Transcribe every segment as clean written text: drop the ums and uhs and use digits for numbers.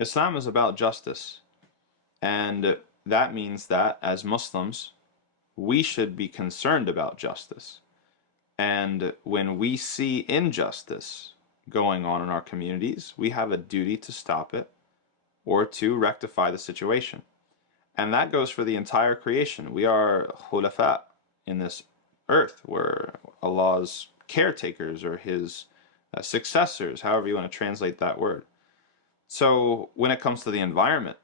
Islam is about justice, and that means that as Muslims, we should be concerned about justice. And when we see injustice going on in our communities, we have a duty to stop it or to rectify the situation. And that goes for the entire creation. We are khulafa in this earth. We're Allah's caretakers or his successors, however you want to translate that word. So when it comes to the environment,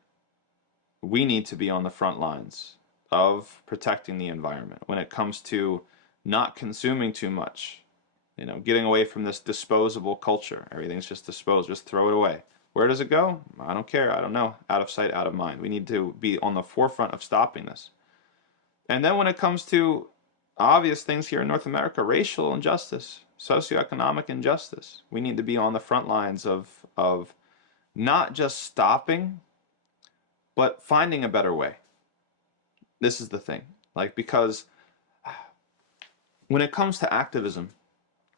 we need to be on the front lines of protecting the environment. When it comes to not consuming too much, getting away from this disposable culture. Everything's just disposed, just throw it away. Where does it go? I don't care. I don't know. Out of sight, out of mind. We need to be on the forefront of stopping this. And then when it comes to obvious things here in North America, racial injustice, socioeconomic injustice, we need to be on the front lines of not just stopping, but finding a better way. This is the thing. Because when it comes to activism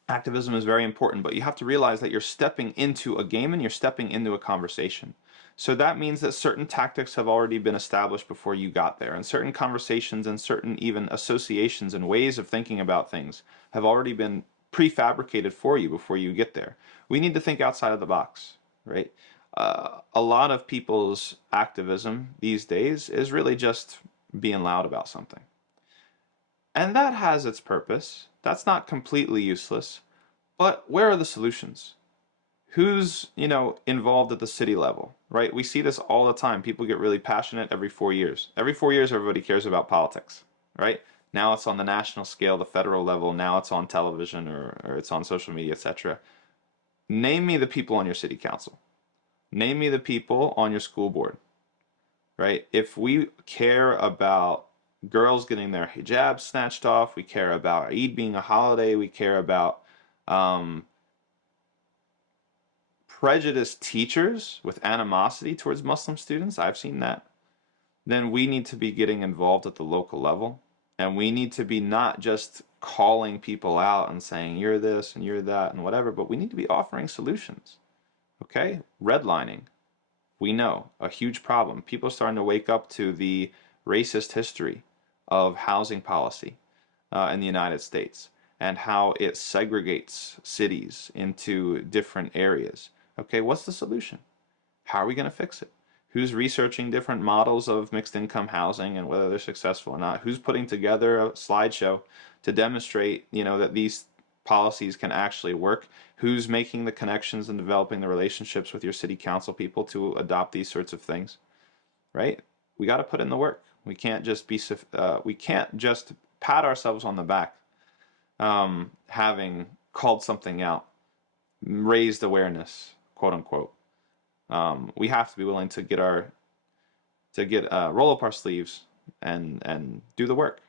is very important, but you have to realize that you're stepping into a game and you're stepping into a conversation. So that means that certain tactics have already been established before you got there, and certain conversations and certain even associations and ways of thinking about things have already been prefabricated for you before you get there. We need to think outside of the box, right? A lot of people's activism these days is really just being loud about something. And that has its purpose. That's not completely useless. But where are the solutions? Who's, involved at the city level, right? We see this all the time. People get really passionate every 4 years. Every 4 years, everybody cares about politics, right? Now it's on the national scale, the federal level. Now it's on television or it's on social media, etc. Name me the people on your city council. Name me the people on your school board, right? If we care about girls getting their hijab snatched off, we care about Eid being a holiday, we care about prejudiced teachers with animosity towards Muslim students, I've seen that, then we need to be getting involved at the local level. And we need to be not just calling people out and saying, you're this and you're that and whatever, but we need to be offering solutions. Okay? Redlining. We know, a huge problem. People are starting to wake up to the racist history of housing policy in the United States and how it segregates cities into different areas. Okay, what's the solution? How are we going to fix it? Who's researching different models of mixed income housing and whether they're successful or not? Who's putting together a slideshow to demonstrate, that these policies can actually work? Who's making the connections and developing the relationships with your city council people to adopt these sorts of things? Right? We got to put in the work. We can't just pat ourselves on the back, having called something out, raised awareness, quote unquote. We have to be willing to roll up our sleeves and do the work.